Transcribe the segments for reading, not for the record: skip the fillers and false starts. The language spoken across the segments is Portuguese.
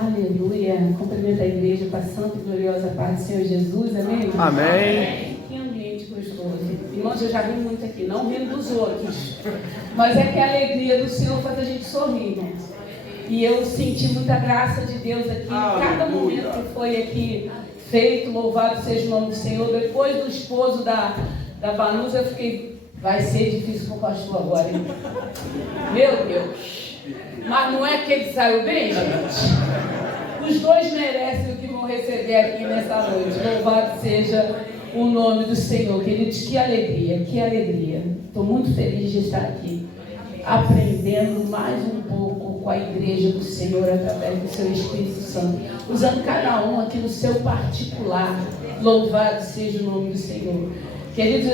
Aleluia. Cumprimento a igreja com a santa e gloriosa paz do Senhor Jesus. Amém? Amém. Que ambiente gostoso. Irmãos, eu já ri muito aqui. Não rindo dos outros. Mas é que a alegria do Senhor faz a gente sorrir, irmãos. E eu senti muita graça de Deus aqui. Cada momento que foi aqui feito, louvado seja o nome do Senhor. Depois do esposo da Vanusa, eu fiquei, vai ser difícil para o pastor agora, hein? Meu Deus. Mas não é que ele saiu bem, gente? Os dois merecem o que vão receber aqui nessa noite. Louvado seja o nome do Senhor, queridos. Que alegria, que alegria. Estou muito feliz de estar aqui, aprendendo mais um pouco com a igreja do Senhor, através do seu Espírito Santo, usando cada um aqui no seu particular. Louvado seja o nome do Senhor. Queridos,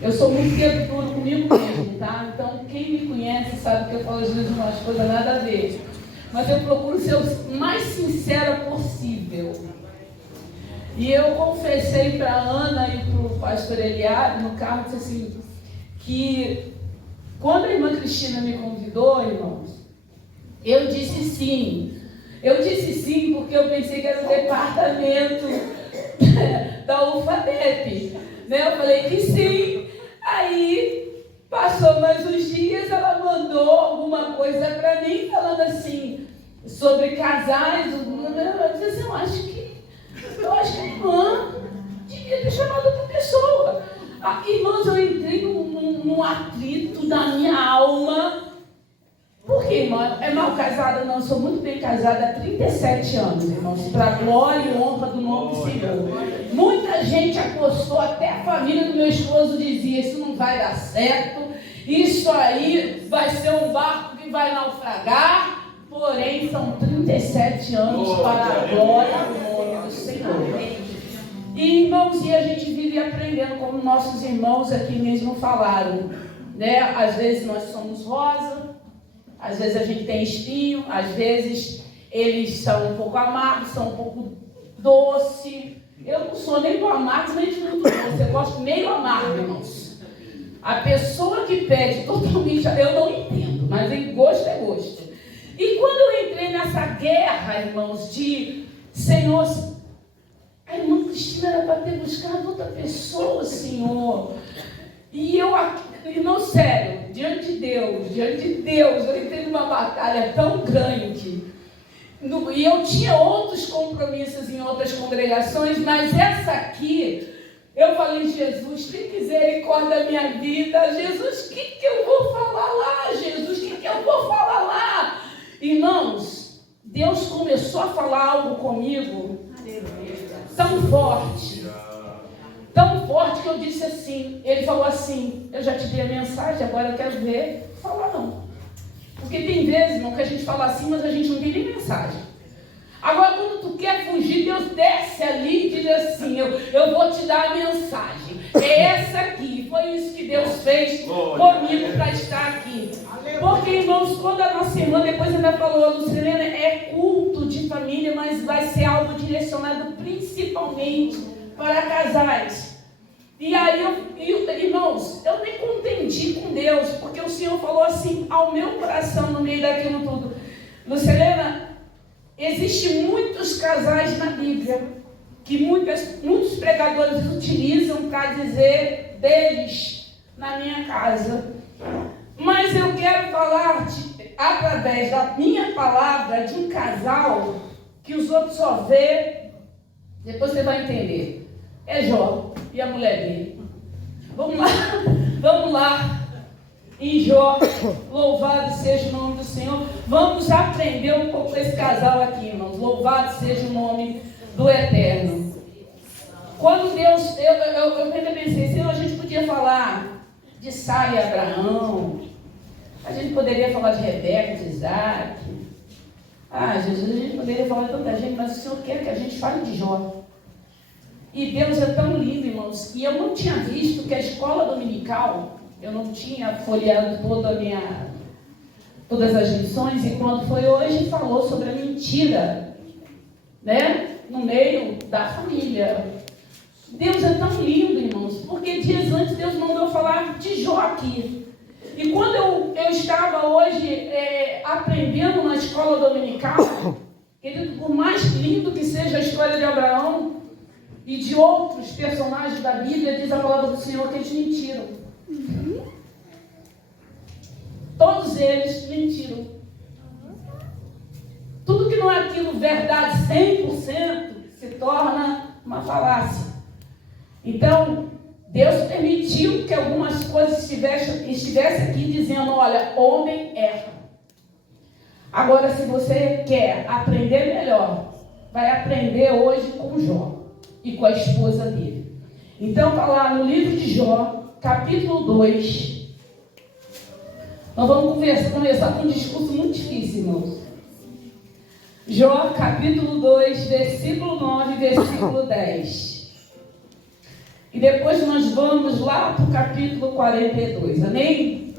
eu sou muito dedo duro comigo mesmo, tá? Então, quem me conhece sabe que eu falo às vezes umas coisas nada a ver. Mas eu procuro ser o mais sincera possível. E eu confessei para a Ana e para o pastor Eliade no carro, disse assim, que quando a irmã Cristina me convidou, irmãos, eu disse sim. Eu disse sim porque eu pensei que era o departamento da UFADEP. Né? Eu falei que sim. Aí, passou mais uns dias, ela mandou alguma coisa para mim, falando assim, sobre casais. Eu disse assim, eu acho que a irmã devia ter chamado outra pessoa. Irmãos, eu entrei num atrito da minha alma. Por quê, irmã? É mal casada? Não, eu sou muito bem casada há 37 anos, irmãos, para a glória e honra do nome do Senhor. Muita gente apostou, até a família do meu esposo dizia, isso não vai dar certo, isso aí vai ser um barco que vai naufragar, porém são 37 anos para a glória do nome do Senhor. E, irmãos, e a gente vive aprendendo, como nossos irmãos aqui mesmo falaram, né? Às vezes nós somos rosa, às vezes a gente tem espinho, às vezes eles são um pouco amargos, são um pouco doce. Eu não sou nem do amargo, nem de muito doce. Eu gosto meio amargo, irmãos. A pessoa que pede totalmente, eu não entendo, mas em gosto é gosto. E quando eu entrei nessa guerra, irmãos, de Senhor, a irmã Cristina era para ter buscado outra pessoa, Senhor. E eu, não, sério, diante de Deus, eu entrei numa batalha tão grande. E eu tinha outros compromissos em outras congregações, mas essa aqui, eu falei, Jesus, tem misericórdia da minha vida. Jesus, o que eu vou falar lá? Jesus, o que eu vou falar lá? Irmãos, Deus começou a falar algo comigo tão forte que eu disse assim, ele falou assim, eu já te dei a mensagem, agora eu quero ver, falar não. Porque tem vezes, irmão, que a gente fala assim, mas a gente não tem nem mensagem. Agora, quando tu quer fugir, Deus desce ali e diz assim, eu vou te dar a mensagem. É essa aqui. Foi isso que Deus fez comigo para estar aqui. Porque, irmãos, quando a nossa irmã depois ainda falou, Lucilena, é culto de família, mas vai ser algo direcionado principalmente para casais. E aí, irmãos, eu nem contendi com Deus, porque o Senhor falou assim ao meu coração no meio daquilo tudo. Lucilena, existem muitos casais na Bíblia que muitos pregadores utilizam para dizer deles na minha casa. Mas eu quero falar através da minha palavra de um casal que os outros só vê, depois você vai entender. É Jó e a mulher dele. Vamos lá. Em Jó, louvado seja o nome do Senhor. Vamos aprender um pouco com esse casal aqui, irmãos. Louvado seja o nome do Eterno. Quando Deus, eu pensei, Senhor, a gente podia falar de Sara e Abraão. A gente poderia falar de Rebeca, de Isaac. Jesus, a gente poderia falar de tanta gente, mas o Senhor quer que a gente fale de Jó. E Deus é tão lindo, irmãos, que eu não tinha visto que a escola dominical, eu não tinha folheado todas as lições, e quando foi hoje, falou sobre a mentira, né? No meio da família. Deus é tão lindo, irmãos, porque dias antes Deus mandou falar de Jó aqui. E quando eu estava hoje aprendendo na escola dominical, por mais lindo que seja a história de Abraão e de outros personagens da Bíblia, diz a palavra do Senhor que eles mentiram. Todos eles mentiram. Tudo que não é aquilo verdade 100% se torna uma falácia. Então, Deus permitiu que algumas coisas estivessem aqui dizendo, olha, homem erra. Agora, se você quer aprender melhor, vai aprender hoje com Jó e com a esposa dele. Então, está lá no livro de Jó, capítulo 2. Nós vamos começar com um discurso muito difícil, irmãos. Jó, capítulo 2, versículo 9, versículo 10. E depois nós vamos lá para o capítulo 42, amém?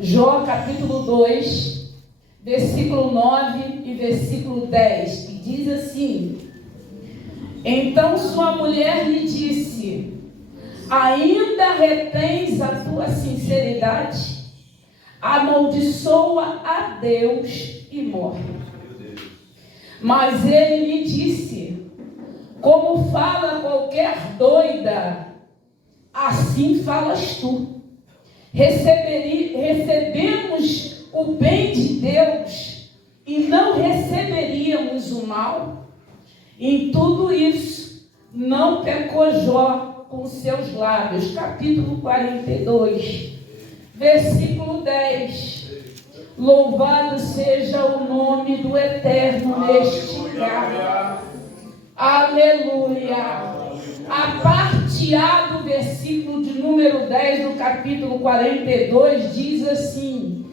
Jó, capítulo 2, versículo 9 e versículo 10, que diz assim: Então sua mulher lhe disse, ainda retens a tua sinceridade? Amaldiçoa a Deus e morre. Mas ele lhe disse, como fala qualquer doida, assim falas tu. Recebemos o bem de Deus e não receberíamos o mal? Em tudo isso, não pecou Jó com seus lábios. Capítulo 42, versículo 10. Louvado seja o nome do Eterno neste lugar. Aleluia. A parte A do versículo de número 10 do capítulo 42 diz assim: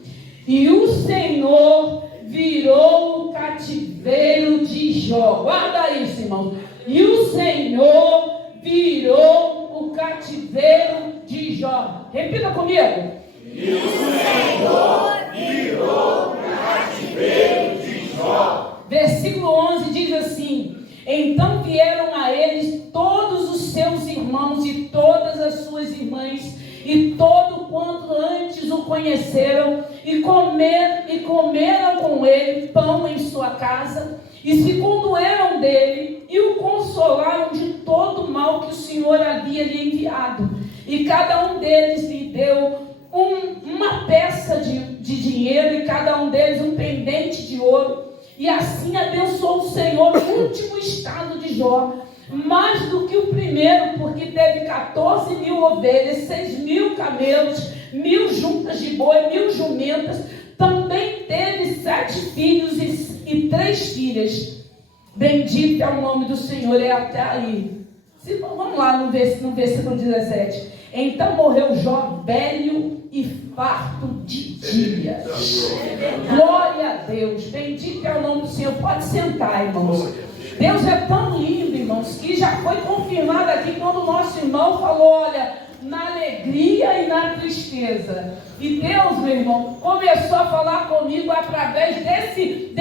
E o Senhor virou o cativeiro de Jó. Guarda isso, irmão. E o Senhor virou o cativeiro de Jó. Repita comigo. E o Senhor virou o cativeiro de Jó. Versículo 11 diz assim: Então vieram a eles todos os seus irmãos e todas as suas irmãs, e todo quanto antes o conheceram, e comeram com ele pão em sua casa, e se condoeram dele, e o consolaram de todo o mal que o Senhor havia lhe enviado. E cada um deles lhe deu uma peça de dinheiro, e cada um deles um pendente de ouro. E assim abençoou o Senhor o último estado de Jó, mais do que o primeiro, porque teve 14.000 ovelhas, 6.000 camelos, 1.000 juntas de boi, 1.000 jumentas. Também teve 7 filhos e 3 filhas. Bendito é o nome do Senhor. É até aí. Vamos lá no versículo 17. Então morreu Jó velho e farto de dias. Glória a Deus. Bendito é o nome do Senhor. Pode sentar, irmãos. Deus é tão lindo, irmãos, que já foi confirmado aqui quando o nosso irmão falou, olha, na alegria e na tristeza. E Deus, meu irmão, começou a falar comigo através desse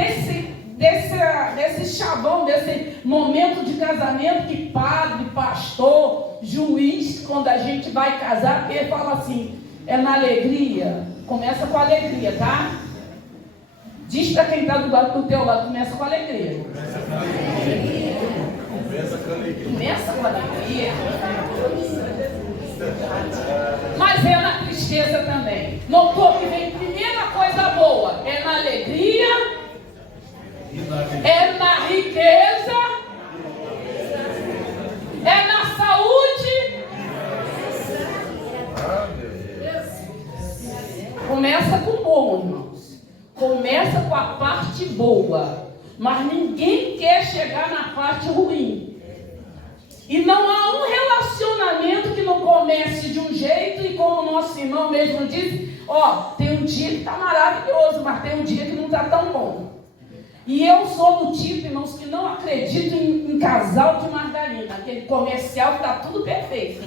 chavão, desse momento de casamento que padre, pastor, juiz, quando a gente vai casar, porque ele fala assim, é na alegria. Começa com alegria, tá? Diz para quem está do teu lado, começa com alegria. Começa com alegria. Mas é na tristeza também. Notou que vem primeira coisa boa, é na alegria, é na riqueza, é na saúde. Começa com bom, irmãos. Começa com a parte boa. Mas ninguém quer chegar na parte ruim. E não há um relacionamento que não comece de um jeito, e como o nosso irmão mesmo disse, ó, tem um dia que está maravilhoso, mas tem um dia que não está tão bom. E eu sou do tipo, irmãos, que não acredito em casal de margarina, aquele comercial que está tudo perfeito.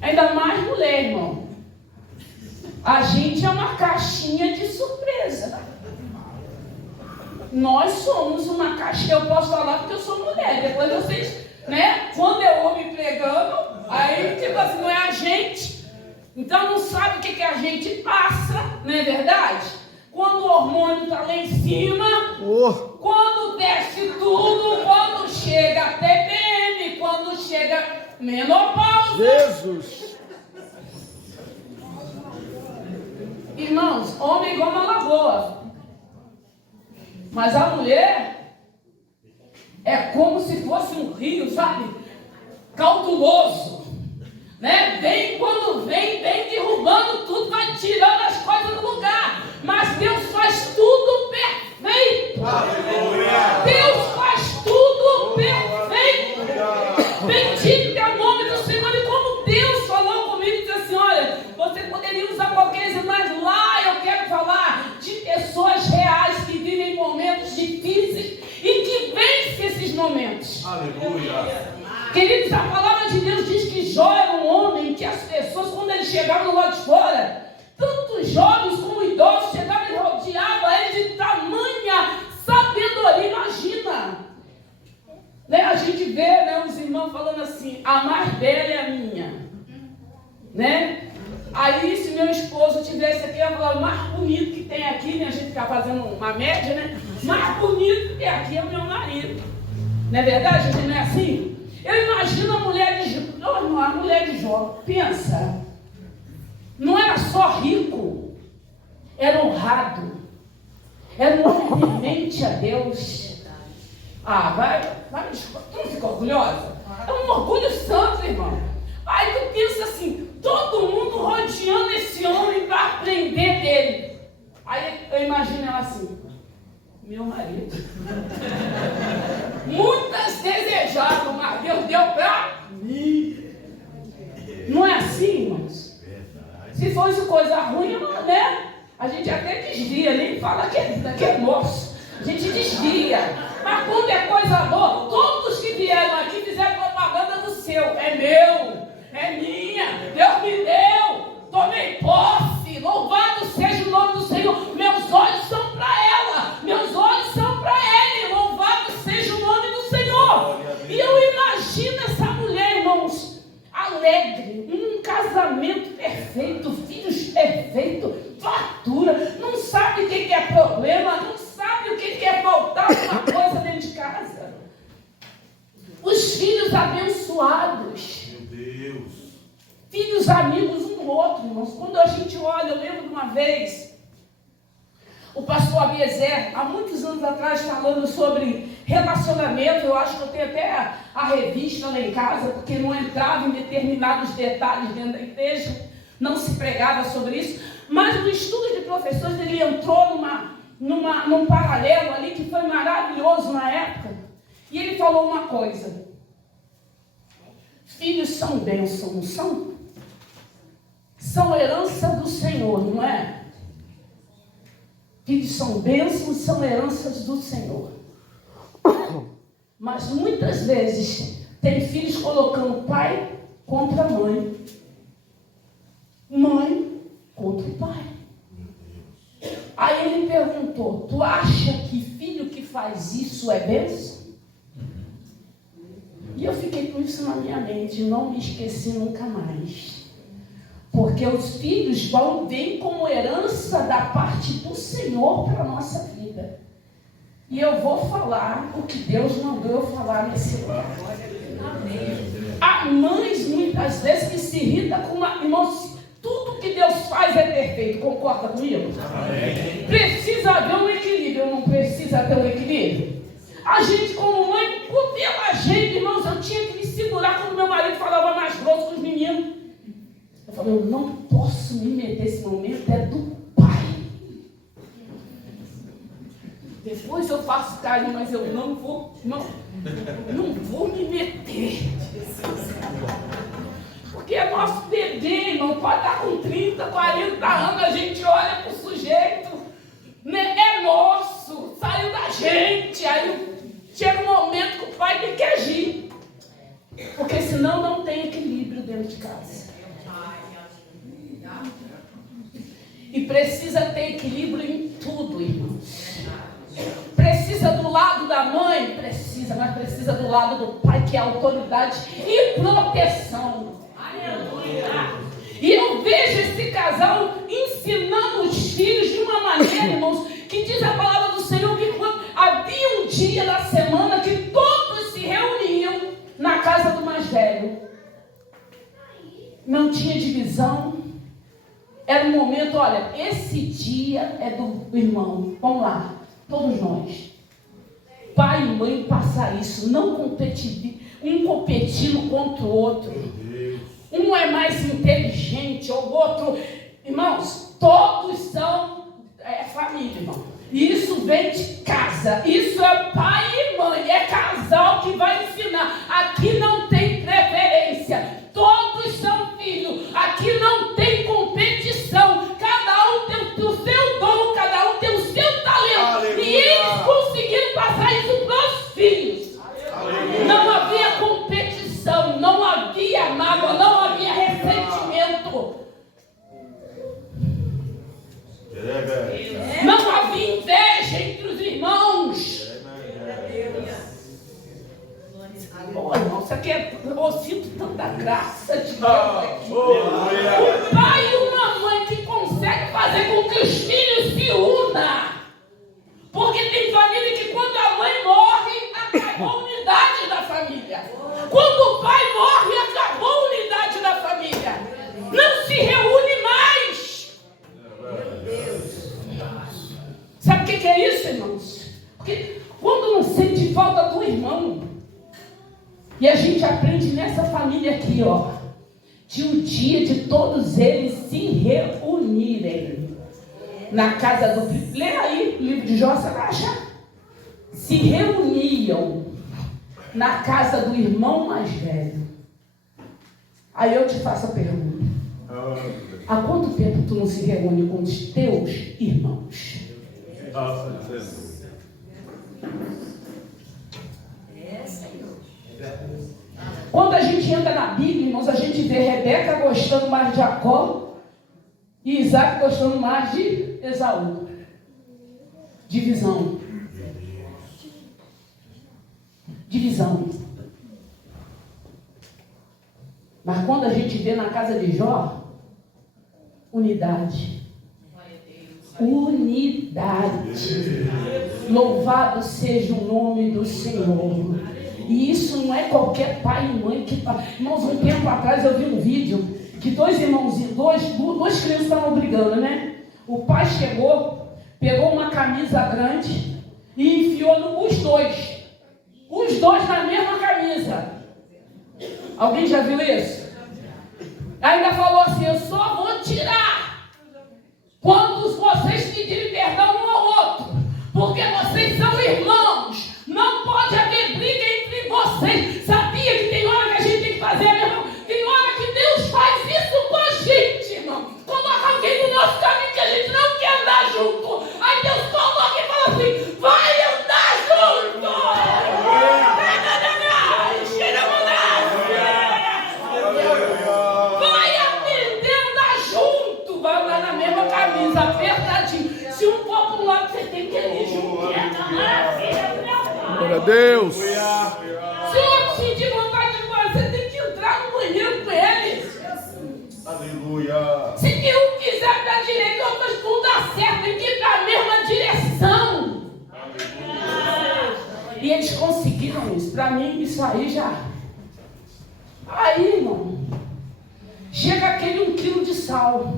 Ainda mais mulher, irmão. A gente é uma caixinha de surpresa. Nós somos uma caixinha, eu posso falar porque eu sou mulher, depois vocês, né, quando eu vou me pregando, aí tipo assim, não é a gente, então não sabe o que a gente passa, não é verdade? Quando o hormônio está lá em cima, Quando desce tudo, quando chega TPM, quando chega menopausa. Jesus! Irmãos, homem é igual uma lagoa. Mas a mulher é como se fosse um rio, sabe? Cauteloso. Né? Quando vem derrubando tudo, vai tirando as coisas do lugar. Mas Deus faz tudo perfeito. Aleluia! Deus faz tudo perfeito. Bendito é o nome do Senhor. E como Deus falou comigo e disse assim: olha, você poderia usar qualquer exemplo, mas lá eu quero falar de pessoas reais que vivem momentos difíceis e que vencem esses momentos. Aleluia! Queridos, a palavra de Deus diz que Jó era um homem que as pessoas, quando ele chegava do lado de fora, tanto jovens como idosos chegavam e rodeavam ele de tamanha sabedoria. Imagina, né? A gente vê, né, os irmãos falando assim: a mais bela é a minha, né? Aí, se meu esposo tivesse aqui, eu ia falar: o mais bonito que tem aqui, né? A gente fica fazendo uma média, né? Mais bonito que tem aqui é o meu marido. Não é verdade? A gente não é assim? Eu imagino a mulher de Jó. A mulher de Jó, pensa, não era só rico, era honrado, era um homem temente a Deus. Vai, tu não fica orgulhosa? É um orgulho santo, irmão. Aí tu pensa assim, todo mundo rodeando esse homem para aprender dele. Aí eu imagino ela assim: meu marido. Muitas desejavam, mas Deus deu para mim. Não é assim, irmãos? Se fosse coisa ruim, né? A gente até desvia, nem fala que é nosso. A gente desvia. Mas quando é coisa boa, todos que vieram aqui fizeram propaganda do seu. É meu, é minha, Deus me deu, tomei posse, louvado seja o nome do Senhor. Meus olhos são para ela, meus olhos são para ele, louvado seja o nome do Senhor. E eu imagino essa mulher, irmãos, alegre, um casamento perfeito, filhos perfeitos, fartura, não sabe o que é problema, não sabe o que é faltar uma coisa dentro de casa. Os filhos abençoados. Meu Deus. Filhos amigos um do outro, irmãos. Quando a gente olha, eu lembro de uma vez, o pastor Abiezer, há muitos anos atrás, falando sobre relacionamento. Eu acho que eu tenho até a revista lá em casa, porque não entrava em determinados detalhes dentro da igreja, não se pregava sobre isso. Mas no estudo de professores, ele entrou num paralelo ali que foi maravilhoso na época. E ele falou uma coisa: filhos são bênção, não são? São herança do Senhor, não é? Filhos são bênçãos, são heranças do Senhor. Mas muitas vezes tem filhos colocando pai contra mãe, mãe contra o pai. Aí ele perguntou: tu acha que filho que faz isso é bênção? E eu fiquei com isso na minha mente, não me esqueci nunca mais. Porque os filhos vêm como herança da parte do Senhor para a nossa vida. E eu vou falar o que Deus mandou eu falar nesse lugar. Há mães, muitas vezes, que se irritam com uma... Irmãos, tudo que Deus faz é perfeito. Concorda comigo? Amém. Precisa haver um equilíbrio. Não precisa ter um equilíbrio? A gente, como mãe, pela gente, irmãos, eu tinha que me segurar quando meu marido falava mais grosso com os meninos. Eu falei: eu não posso me meter, esse momento é do pai. Depois eu faço carinho, mas eu não vou me meter. Porque é nosso bebê, irmão. Pode estar com 30, 40 anos, a gente olha para o sujeito, né? É nosso, saiu da gente. Aí chega um momento que o pai tem que agir. Porque senão não tem equilíbrio dentro de casa. E precisa ter equilíbrio em tudo, irmãos. Precisa do lado da mãe? Precisa, mas precisa do lado do pai, que é autoridade e proteção. Aleluia! E eu vejo esse casal ensinando os filhos de uma maneira, irmãos, que diz a palavra do Senhor que quando a não tinha divisão. Era um momento, olha, esse dia é do irmão. Vamos lá, todos nós. Pai e mãe passar isso, não competir, um competindo contra o outro. Um é mais inteligente, ou o outro. Irmãos, todos são família, irmão. Isso vem de casa. Isso é pai e mãe. É casal que vai ensinar. Aqui não tem preferência. Todos são filhos. Aqui não tem competição. Cada um tem o seu dom. Cada um tem o seu talento. Aleluia. E eles conseguiram passar isso para os filhos. Aleluia. Não havia competição. Não havia mágoa. Não havia ressentimento. Não havia inveja entre os irmãos. Oh, irmão, isso aqui eu sinto tanta graça de Deus aqui. Um pai e uma mãe que conseguem fazer com que os filhos se unam. Porque tem família que quando a mãe morre, acabou a unidade da família. Quando o pai morre, acabou a unidade da família. Não se reúne mais. Sabe o que é isso, irmãos? Porque quando não sente falta do irmão, e a gente aprende nessa família aqui, ó, de um dia de todos eles se reunirem na casa do... Lê aí o livro de Jó, você vai achar. Se reuniam na casa do irmão mais velho. Aí eu te faço a pergunta. Há quanto tempo tu não se reúne com os teus irmãos? Quando a gente entra na Bíblia, irmãos, a gente vê Rebeca gostando mais de Jacó e Isaac gostando mais de Esaú. Divisão. Divisão. Mas quando a gente vê na casa de Jó, unidade. Unidade. Louvado seja o nome do Senhor. E isso não é qualquer pai e mãe que... Irmãos, um tempo atrás eu vi um vídeo que dois irmãozinhos, duas crianças estavam brigando, né? O pai chegou, pegou uma camisa grande e enfiou os dois. Os dois na mesma camisa. Alguém já viu isso? Ainda falou assim, eu só vou tirar quando vocês pedirem perdão um ao outro. Porque vocês são irmãos. Não pode haver briga entre vocês. Sabia que tem hora que a gente tem que fazer, meu irmão? Tem hora que Deus faz isso com a gente, irmão. Coloca alguém no nosso caminho que a gente não quer andar junto. Aí Deus coloca e fala assim, vai andar junto. Vai aprender a andar junto. Vai andar na mesma camisa, apertadinho. Se um for para um lado, você tem que ir junto. Glória a Deus. Se o outro sentir vontade de embora, você tem que entrar no banheiro com ele. Aleluia. Se um quiser para a direita, outros não dá certo, tem que ir para a mesma direção. Aleluia. E eles conseguiram isso. Para mim, isso aí já. Aí, irmão, chega aquele 1 quilo de sal.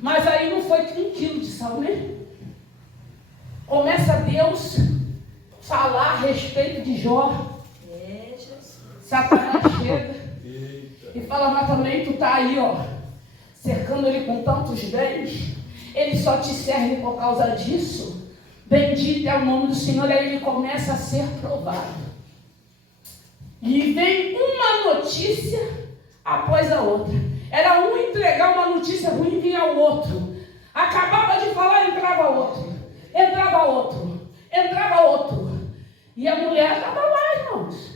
Mas aí não foi 1 quilo de sal, né? Começa Deus falar a respeito de Jó. Satanás chega e fala, mas também tu tá aí, ó, cercando ele com tantos bens, ele só te serve por causa disso. Bendito é o nome do Senhor. Aí ele começa a ser provado. E vem uma notícia após a outra. Era um entregar uma notícia ruim e vinha o outro. Acabava de falar, entrava outro. Entrava outro. Entrava outro. E a mulher estava lá, irmãos,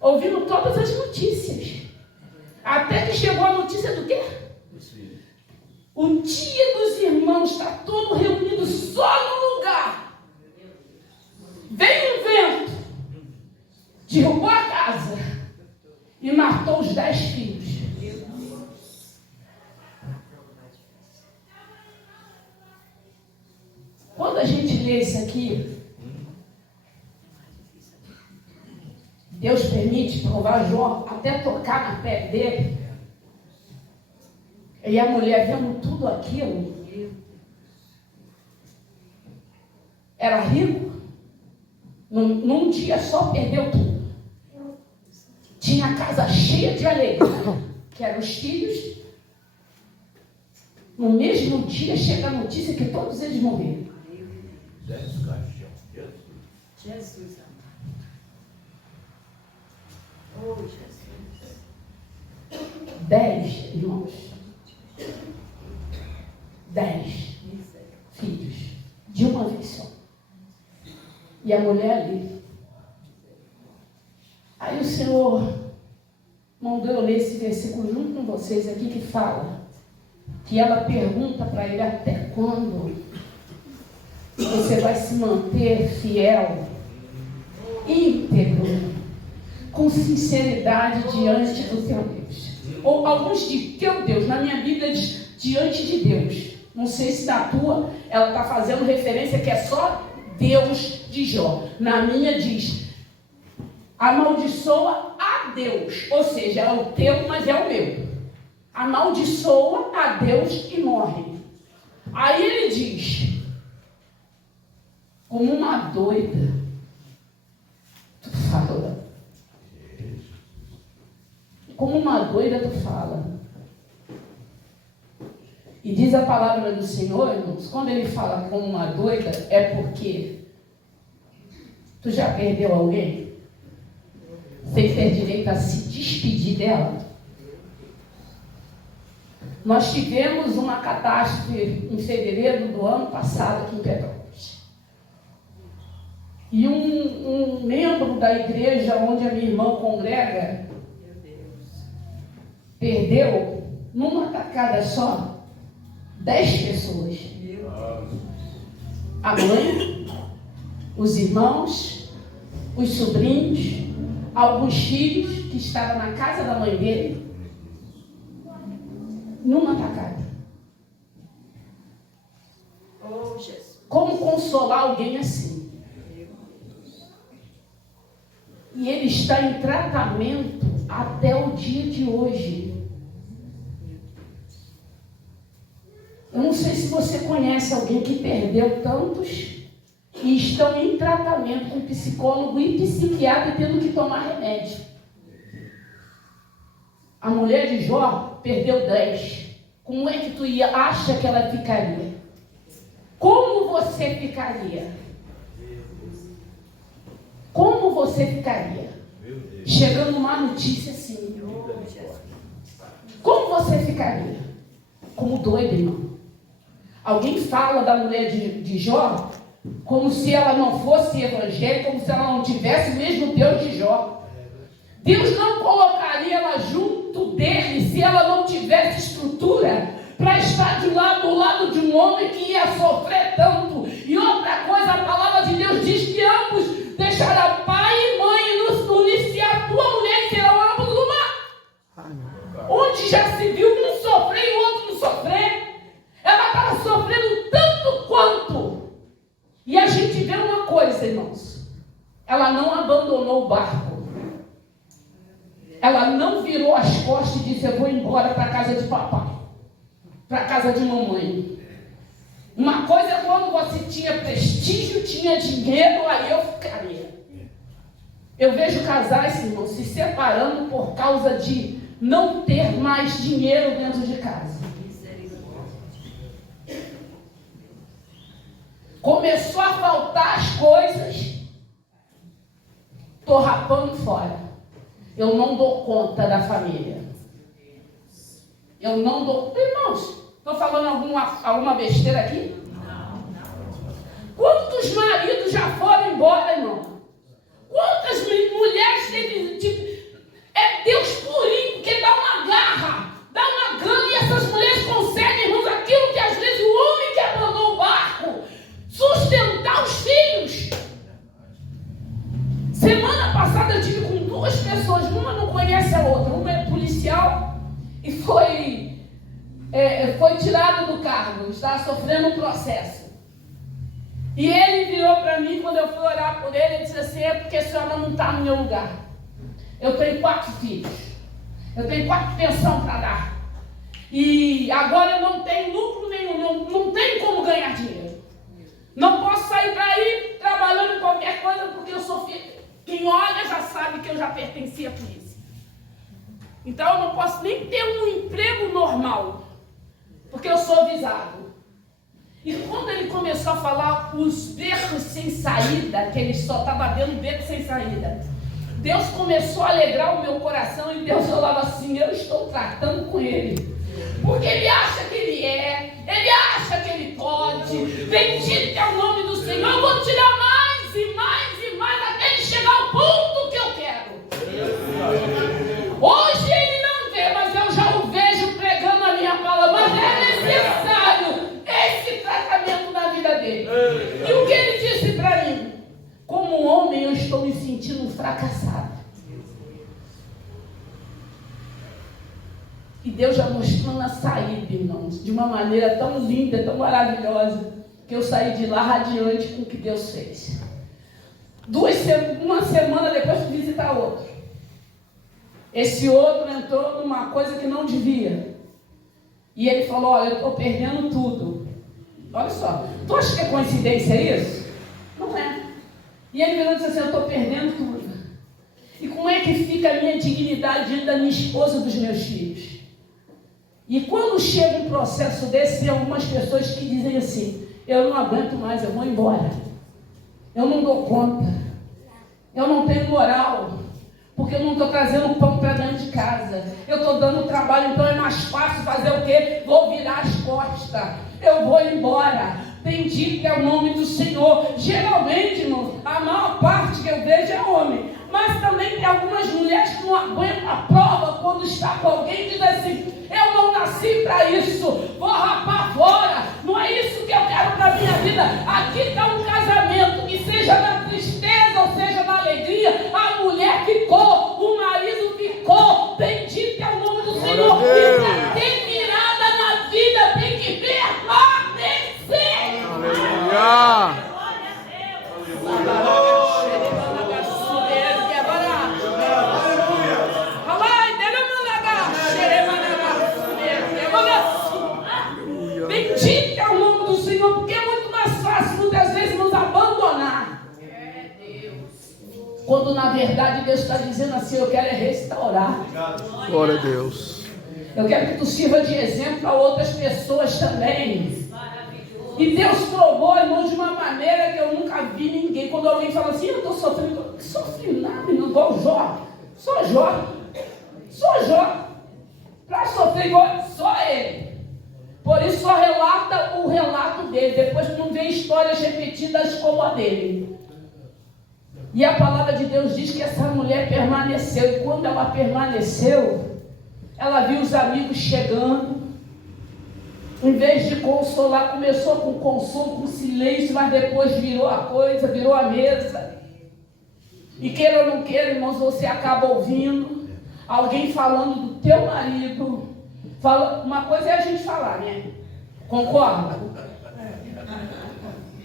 ouvindo todas as notícias. Até que chegou a notícia do quê? O dia dos irmãos está todo reunido só no lugar. Veio um vento, derrubou a casa e matou os 10 filhos. Quando a gente lê isso aqui, Deus permite provar Jó até tocar na pele dele. E a mulher vendo tudo aquilo, era rico, num dia só perdeu tudo. Tinha a casa cheia de alegria, que eram os filhos. No mesmo dia chega a notícia que todos eles morreram. Jesus. Oh, Jesus. 10 irmãos. 10 filhos. De uma vez só. E a mulher ali. Aí o Senhor mandou eu ler esse versículo junto com vocês aqui que fala. Que ela pergunta para ele até quando você vai se manter fiel, íntegro, com sinceridade diante do teu Deus. Ou alguns de teu Deus, na minha Bíblia diz diante de Deus. Não sei se na tua ela está fazendo referência que é só Deus de Jó. Na minha diz, amaldiçoa a Deus. Ou seja, é o teu, mas é o meu. Amaldiçoa a Deus e morre. Aí ele diz, como uma doida, tu fala. Como uma doida tu fala. E diz a palavra do Senhor, irmãos, quando ele fala como uma doida, é porque tu já perdeu alguém? Sem ter direito a se despedir dela? Nós tivemos uma catástrofe em fevereiro do ano passado aqui em Petrópolis. E um membro da igreja onde a minha irmã congrega perdeu, numa tacada só, 10 pessoas. A mãe, os irmãos, os sobrinhos, alguns filhos que estavam na casa da mãe dele, numa tacada. Oh, Jesus. Como consolar alguém assim? E ele está em tratamento até o dia de hoje. Eu não sei se você conhece alguém que perdeu tantos e estão em tratamento com psicólogo e psiquiatra tendo que tomar remédio. A mulher de Jó perdeu 10. Como é que tu acha que ela ficaria? Como você ficaria? Como você ficaria? Chegando uma notícia assim. Como você ficaria? Como doido, irmão. Alguém fala da mulher de Jó como se ela não fosse evangélica, como se ela não tivesse o mesmo Deus de Jó. Deus não colocaria ela junto dele se ela não tivesse estrutura para estar do lado de um homem que ia sofrer tanto. E outra coisa, a palavra de Deus diz que ambos deixarão pai e mãe e se a tua mulher serão ambos no mar. Onde já se viu um sofrer e o outro não sofrer? Ela estava sofrendo tanto quanto. E a gente vê uma coisa, irmãos. Ela não abandonou o barco. Ela não virou as costas e disse, eu vou embora para a casa de papai. Para a casa de mamãe. Uma coisa é quando você tinha prestígio, tinha dinheiro, aí eu ficaria. Eu vejo casais, irmãos, se separando por causa de não ter mais dinheiro dentro de casa. Começou a faltar as coisas, estou rapando fora. Eu não dou conta da família. Eu não dou... Irmãos, estou falando alguma besteira aqui? Não. Quantos maridos já foram embora, irmão? Quantas mulheres teve... É Deus purinho, porque dá uma garra, dá uma gana, e essas mulheres conseguem, irmãos, aquilo que às vezes o homem que abandonou o barco, sustentar os filhos. Semana passada eu tive com 2 pessoas, uma não conhece a outra, uma é policial e foi tirado do cargo, está sofrendo um processo. E ele virou para mim, quando eu fui orar por ele, ele disse assim, é porque a senhora não está no meu lugar. Eu tenho 4 filhos, eu tenho 4 pensão para dar. E agora eu não tenho lucro nenhum, não tenho como ganhar dinheiro. Não posso sair para aí trabalhando em qualquer coisa porque eu sou filho. Quem olha já sabe que eu já pertencia à polícia. Então eu não posso nem ter um emprego normal, porque eu sou visado. E quando ele começou a falar os becos sem saída, que ele só estava vendo beco sem saída, Deus começou a alegrar o meu coração e Deus falava assim, eu estou tratando com ele. Porque ele acha que ele acha que ele pode. Bendito é o nome do Senhor. Eu vou tirar mais e mais e mais até ele chegar ao ponto que eu quero. Hoje ele não vê, mas eu já o vejo pregando a minha palavra. Mas é necessário esse tratamento na vida dele. E o que ele disse para mim? Como homem eu estou me sentindo fracassado. E Deus já mostrando a saída, irmãos, de uma maneira tão linda, tão maravilhosa, que eu saí de lá radiante com o que Deus fez. Uma semana depois fui visitar outro. Esse outro entrou numa coisa que não devia. E ele falou, olha, eu estou perdendo tudo. Olha só, tu acha que é coincidência isso? Não é. E ele virou e disse assim, eu estou perdendo tudo. E como é que fica a minha dignidade diante da minha esposa e dos meus filhos? E quando chega um processo desse, tem algumas pessoas que dizem assim, eu não aguento mais, eu vou embora. Eu não dou conta. Eu não tenho moral. Porque eu não estou trazendo pão para dentro de casa. Eu estou dando trabalho, então é mais fácil fazer o quê? Vou virar as costas. Eu vou embora. Bendito é o nome do Senhor. Geralmente, irmão, a maior parte que eu vejo é homem. Mas também tem algumas mulheres que não aguentam a prova quando está com alguém e diz assim, eu não nasci para isso, vou rapar fora, não é isso que eu quero para a minha vida. Aqui está um casamento, que seja na tristeza ou seja na alegria, a mulher ficou, o marido ficou, bendito é o nome do Senhor. E para ter virada na vida tem que permanecer. Aleluia! Bendito é o nome do Senhor, porque é muito mais fácil muitas vezes nos abandonar. Quando na verdade Deus está dizendo assim, eu quero restaurar. Glória a Deus. Eu quero que tu sirva de exemplo para outras pessoas também. E Deus provou, irmão, de uma maneira que eu nunca vi ninguém. Quando alguém fala assim, eu estou sofrendo, eu não sofri nada, não igual Jó. Só Jó. Só Jó. Para sofrer igual só ele. Por isso só relata o relato dele. Depois não vê histórias repetidas como a dele. E a palavra de Deus diz que essa mulher permaneceu. E quando ela permaneceu, ela viu os amigos chegando. Em vez de consolar, começou com consolo, com silêncio, mas depois virou a coisa, virou a mesa. E queira ou não queira, irmãos, você acaba ouvindo alguém falando do teu marido. Uma coisa é a gente falar, né? Concorda?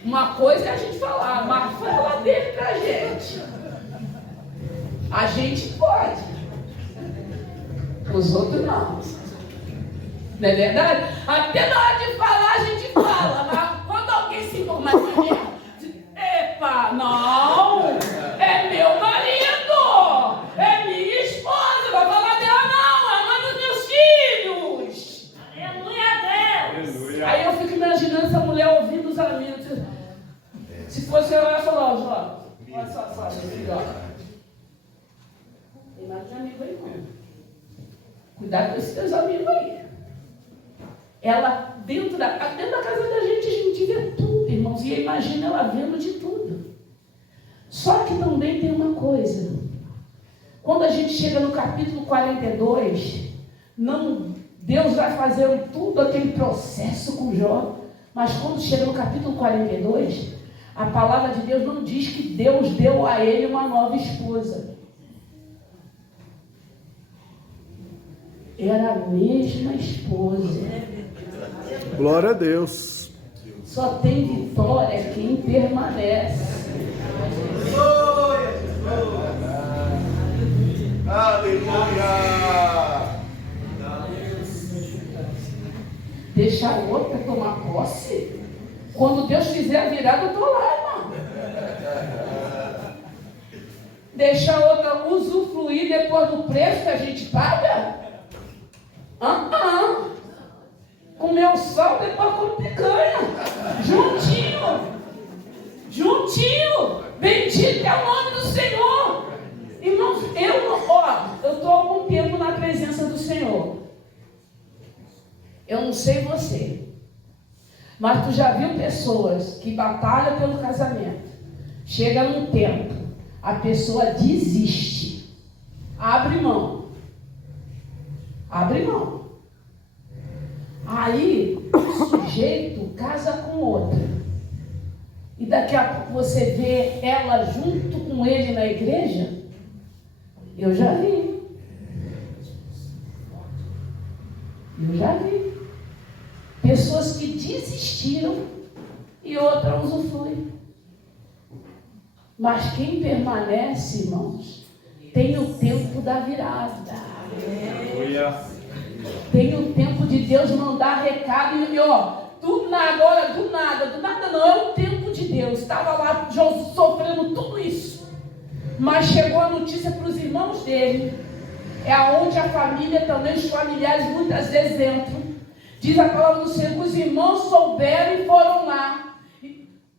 Uma coisa é a gente falar, mas fala dele pra gente. A gente pode. Os outros não. Não é verdade? Até na hora de falar a gente fala, mas quando alguém se informa assim, epa, não, é meu marido, é minha esposa, vai falar dela não, é mãe dos meus filhos. Aleluia a Deus. Aleluia. Aí eu fico imaginando essa mulher ouvindo os amigos. Se fosse eu ia falar, Jó, olha só, filho, ó. Tem mais de amigo aí, não. Cuidado com esses teus amigos aí. Ela, dentro da casa da gente, a gente vê tudo, irmãos. E imagina ela vendo de tudo. Só que também tem uma coisa. Quando a gente chega no capítulo 42, Deus vai fazer tudo aquele processo com Jó. Mas quando chega no capítulo 42, a palavra de Deus não diz que Deus deu a ele uma nova esposa. Era a mesma esposa. Glória a Deus. Só tem vitória quem permanece. Aleluia. deixar o outro tomar posse? Quando Deus fizer a virada, eu estou lá, irmão. Deixar a outra usufruir depois do preço que a gente paga? Comer o sal, depois comer picanha. Juntinho. Bendito é o nome do Senhor. Irmãos, eu estou há algum tempo na presença do Senhor. Eu não sei você, mas tu já viu pessoas que batalham pelo casamento. Chega num tempo, a pessoa desiste, abre mão. Aí o sujeito casa com outra. E daqui a pouco você vê ela junto com ele na igreja. Eu já vi. Pessoas que desistiram e outra usufrui. Mas quem permanece, irmãos, tem o tempo da virada. Tem o tempo de Deus mandar recado e do nada não, é o tempo de Deus. Estava lá sofrendo tudo isso, mas chegou a notícia para os irmãos dele. É aonde a família também, os familiares muitas vezes entram. Diz a palavra do Senhor que os irmãos souberam e foram lá.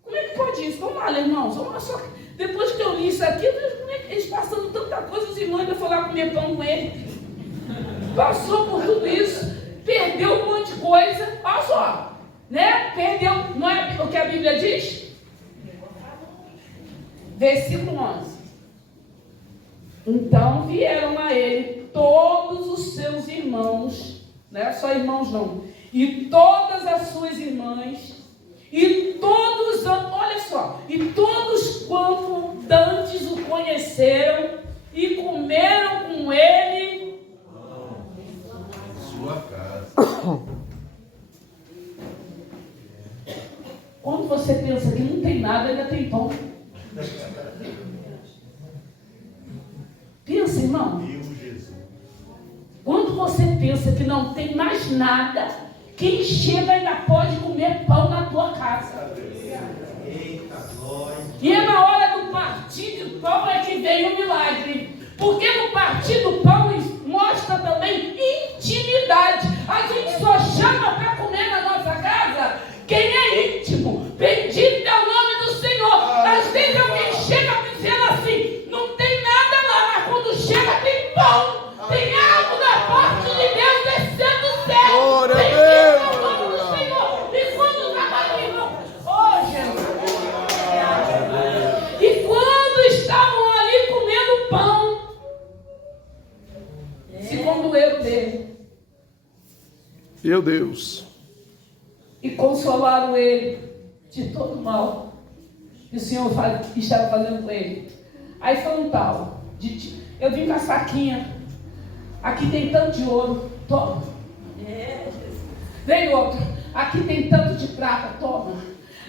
Como é que pode isso? Vamos lá, irmãos, vamos lá. Só que depois que eu li isso aqui, como é que eles passando tanta coisa, os irmãos ainda foram lá comer pão com ele. Passou por tudo isso, perdeu um monte de coisa. Olha só, né? Perdeu, não é o que a Bíblia diz? Versículo 11. Então vieram a ele todos os seus irmãos, não era só irmãos não, e todas as suas irmãs, e todos, olha só, e todos quanto dantes o conheceram e comeram com ele sua casa. Quando você pensa que não tem nada, ainda tem pão. Pensa, irmão. Quando você pensa que não tem mais nada, quem chega ainda pode comer pão na tua casa. E é na hora do partir do pão é que vem o milagre. Porque no partir do pão mostra também intimidade. A gente só chama para comer na nossa casa quem é íntimo. Bendito é o nome do Senhor. Às vezes alguém chega dizendo assim, não tem nada lá, mas quando chega tem pão. Tem algo da parte de Deus descendo do céu. Glória a Bendito Deus. é o nome do Senhor. E quando estava irmão, Jesus. E quando estavam ali comendo pão, segundo o erro dele. Meu Deus. E consolaram ele de todo mal que o Senhor estava fazendo com ele. Aí foi um tal. Eu vim com a saquinha. Aqui tem tanto de ouro. Toma. Vem outro. Aqui tem tanto de prata. Toma.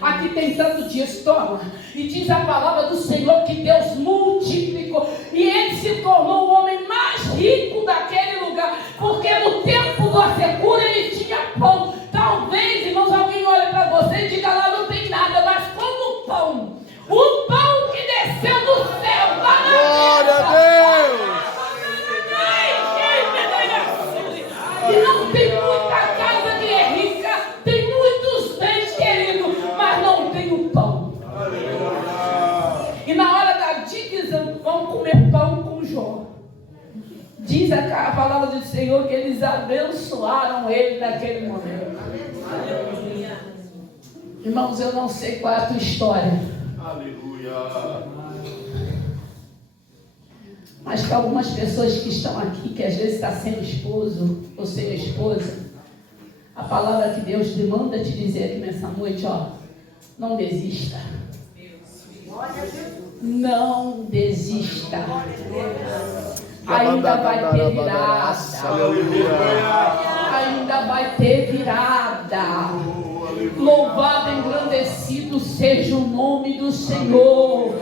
Aqui tem tanto disso. Toma. E diz a palavra do Senhor que Deus multiplicou. E ele se tornou o homem mais rico daquele lugar. Porque no tempo da secura ele tinha pão. Talvez, irmãos, alguém olhe para você e diga lá não tem nada, mas como o pão que desceu do céu, lá na Glória a Deus! E não tem muita casa que é rica, tem muitos bens, querido, mas não tem o pão. E na hora da divisão, vão comer pão com Jó. Diz a palavra do Senhor que eles abençoaram ele naquele momento. Aleluia. Irmãos, eu não sei qual é a tua história. Aleluia. Mas para algumas pessoas que estão aqui, que às vezes está sem esposo ou sem esposa, a palavra que Deus demanda te dizer aqui nessa noite, não desista. Não desista. Ainda vai ter virada. Ainda vai ter virada. Louvado, engrandecido seja o nome do Senhor.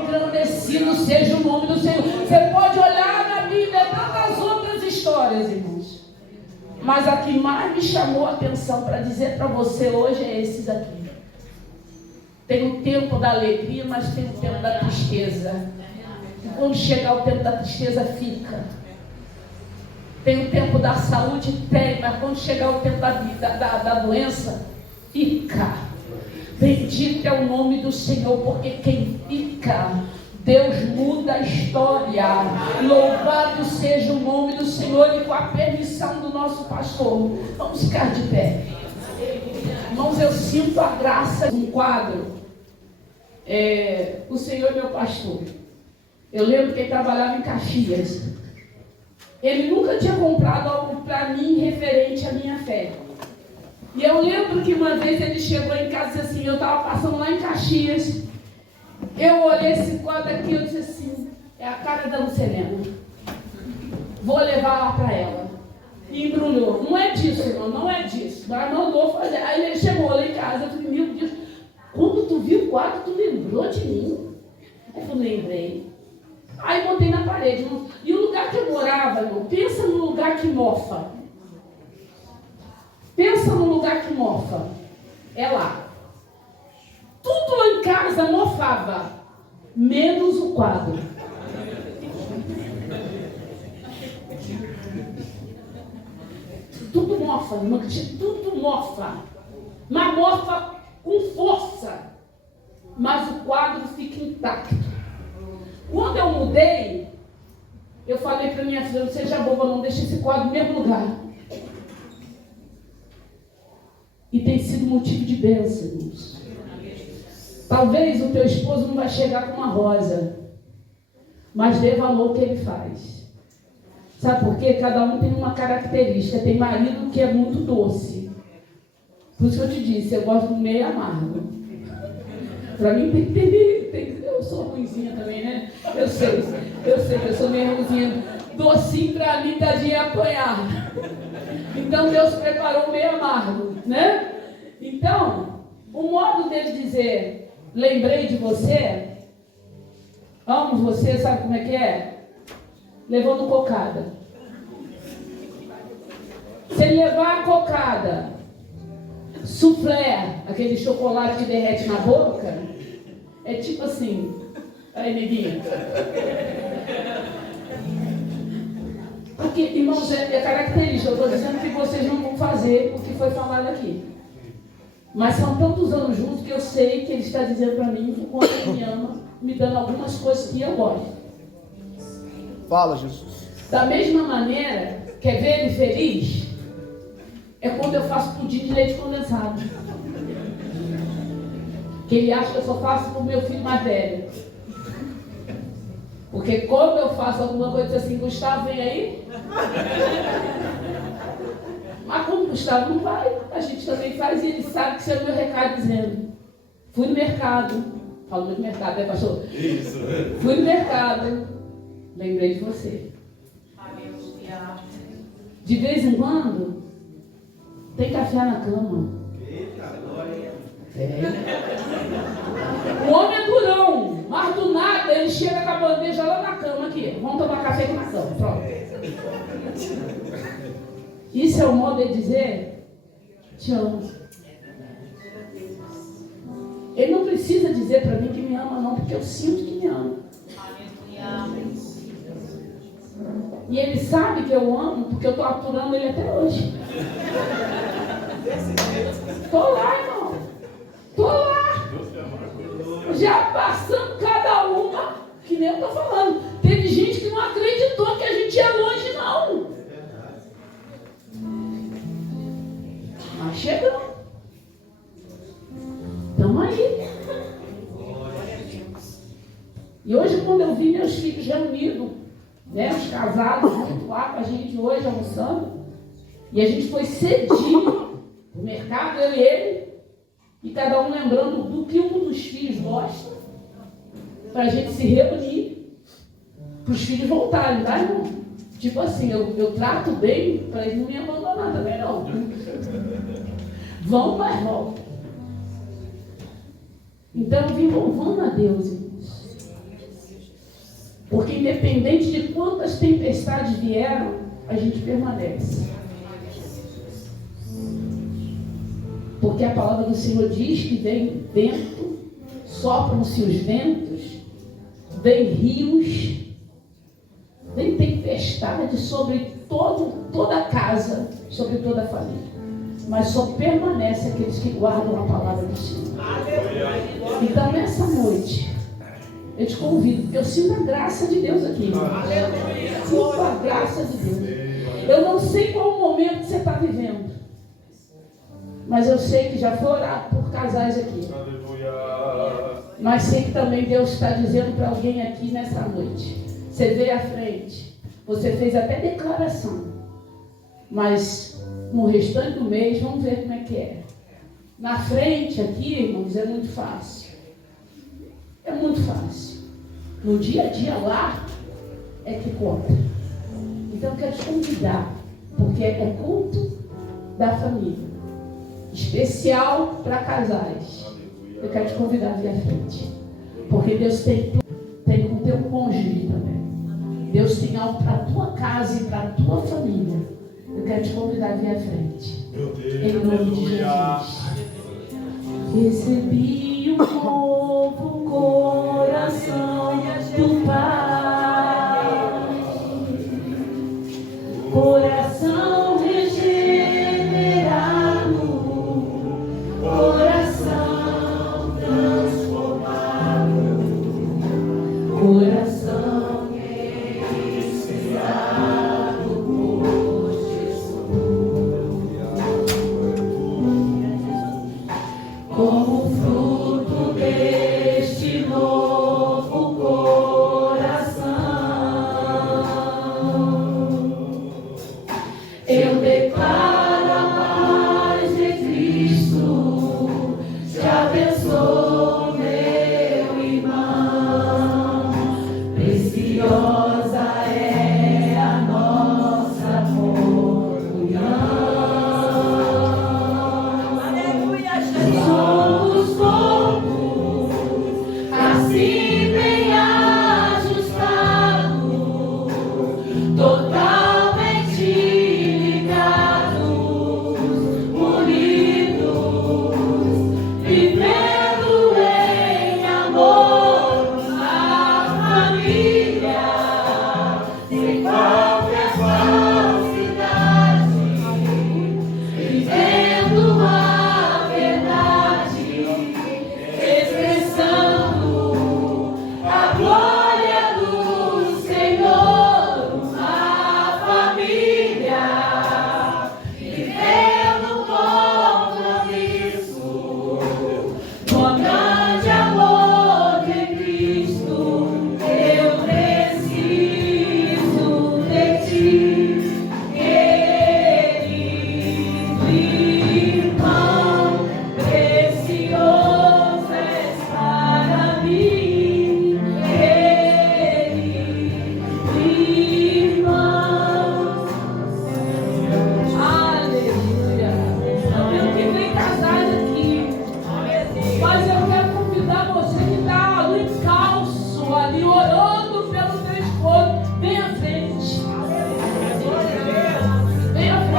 Engrandecido seja o nome do Senhor. Você pode olhar na Bíblia tantas outras histórias, irmãos. Mas a que mais me chamou a atenção para dizer para você hoje é esse daqui. Tem o tempo da alegria, mas tem o tempo da tristeza. E quando chegar o tempo da tristeza, fica. Tem o tempo da saúde? Tem, mas quando chegar o tempo da doença, fica. Bendito é o nome do Senhor, porque quem fica, Deus muda a história. Louvado seja o nome do Senhor. E com a permissão do nosso pastor, vamos ficar de pé. Irmãos, eu sinto a graça de um quadro. O Senhor é meu pastor. Eu lembro que ele trabalhava em Caxias. Ele nunca tinha comprado algo para mim referente à minha fé. E eu lembro que uma vez ele chegou em casa e disse assim, eu estava passando lá em Caxias. Eu olhei esse quadro aqui e eu disse assim, é a cara da Lucelena. Vou levar lá para ela. E embrulhou. Não é disso, irmão, não é disso. Mas mandou fazer. Aí ele chegou lá em casa, eu falei, meu Deus, quando tu viu o quadro, tu lembrou de mim? Aí eu falei, lembrei. Aí botei na parede. E o lugar que eu morava, irmão, pensa no lugar que mofa. Pensa no lugar que mofa. É lá. Tudo lá em casa mofava, menos o quadro. Tudo mofa, irmão, tudo mofa. Mas mofa com força. Mas o quadro fica intacto. Quando eu mudei, eu falei para minha filha, não seja boba, não deixe esse quadro no mesmo lugar. E tem sido motivo de bênção, irmãos. Talvez o teu esposo não vai chegar com uma rosa, mas dê valor ao que ele faz. Sabe por quê? Cada um tem uma característica. Tem marido que é muito doce. Por isso que eu te disse, eu gosto do meio amargo. Para mim tem que ter. Eu sou ruimzinha também, né? Eu sei que eu sou meio ruimzinha. Docinho para mim, tadinha, apanhar. Então Deus preparou o meio amargo, né? Então, o modo dele dizer, lembrei de você, amo você, sabe como é que é? Levando cocada. Se ele levar a cocada, soufflé, aquele chocolate que derrete na boca, é tipo assim, aí neguinha. Porque, irmãos, é característica. Eu estou dizendo que vocês não vão fazer o que foi falado aqui. Mas são tantos anos juntos que eu sei que ele está dizendo para mim o quanto ele me ama, me dando algumas coisas que eu gosto. Fala, Jesus. Da mesma maneira, quer ver ele feliz? É quando eu faço pudim de leite condensado. Que ele acha que eu só faço para o meu filho mais velho. Porque quando eu faço alguma coisa assim, Gustavo, vem aí. Mas como Gustavo não vai, a gente também faz e ele sabe que isso é o meu recado dizendo. Fui no mercado. Falo muito mercado, né, pastor? Isso. Fui no mercado. Lembrei de você. De vez em quando, tem café na cama. O homem é durão, mas do nada ele chega com a bandeja lá na cama aqui. Vamos tomar café aqui na cama. Pronto. Isso é o modo de dizer te amo. Ele não precisa dizer para mim que me ama, não, porque eu sinto que me ama. E ele sabe que eu amo, porque eu estou aturando ele até hoje. Estou lá, irmão. Estou lá. Já passando cada uma, que nem eu estou falando. Teve gente que não acreditou que a gente ia longe, não. Mas chegamos. Estamos aí. E hoje, quando eu vi meus filhos reunidos, né, os casados junto lá com a gente hoje almoçando, e a gente foi cedinho no mercado, eu e ele, e cada um lembrando do que um dos filhos gosta, para a gente se reunir, para os filhos voltarem, tá, irmão? Tipo assim, eu trato bem para eles não me abandonar também, não. Vão, mas voltam. Então eu vim louvando a Deus, irmãos. Porque independente de quantas tempestades vieram, a gente permanece. Porque a palavra do Senhor diz que vem vento, sopram-se os ventos, vem rios, vem tempestade sobre toda a casa, sobre toda a família. Mas só permanece aqueles que guardam a palavra do Senhor. Então, nessa noite, eu te convido, porque eu sinto a graça de Deus aqui. Sinto a graça de Deus. Eu não sei qual o momento que você está vivendo, mas eu sei que já foi orado por casais aqui. Mas sei que também Deus está dizendo para alguém aqui nessa noite. Você veio à frente, você fez até declaração, mas no restante do mês, vamos ver como é que é. Na frente aqui, irmãos, é muito fácil. É muito fácil. No dia a dia lá, é que conta. Então eu quero te convidar, porque é culto da família, especial para casais. Eu quero te convidar a vir à frente, porque Deus tem com o teu cônjuge também. Deus tem algo para a tua casa e para a tua família. Eu quero te convidar a vir à frente. Em nome de Jesus. Recebi um novo coração do Pai, coração regenerado, coração transformado, coração iniciado por Jesus. Como fruto deste novo coração, eu declaro a paz de Cristo, te abençoo, meu irmão, preciosa é a nossa comunhão. Somos corpos, assim bem ajustados, totalmente ligados, unidos, vivendo em amor na família, sem qualquer falsidade, vivendo a verdade, expressando a glória do Senhor na família, vivendo compromisso com o grande amor de Cristo. Eu preciso de ti, querido irmão, precioso és para mim, querido irmão. Aleluia. Eu que vem casais aqui, mas eu quero convidar você que está ali encalço, ali orando pelo teu esposo. Vem à frente. Vem à frente.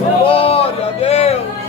Glória a Deus.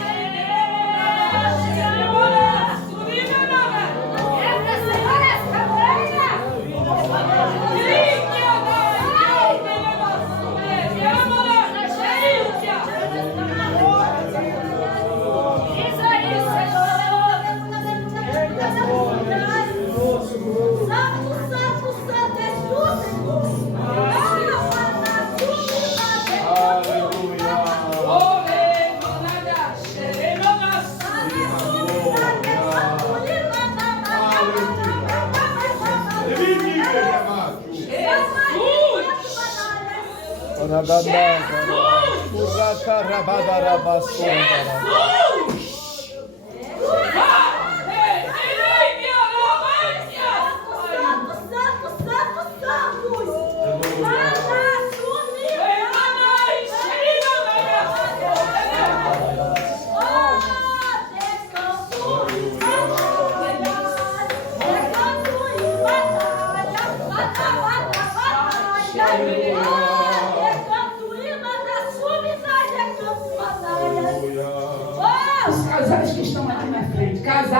Os casais que estão aqui na frente, casados.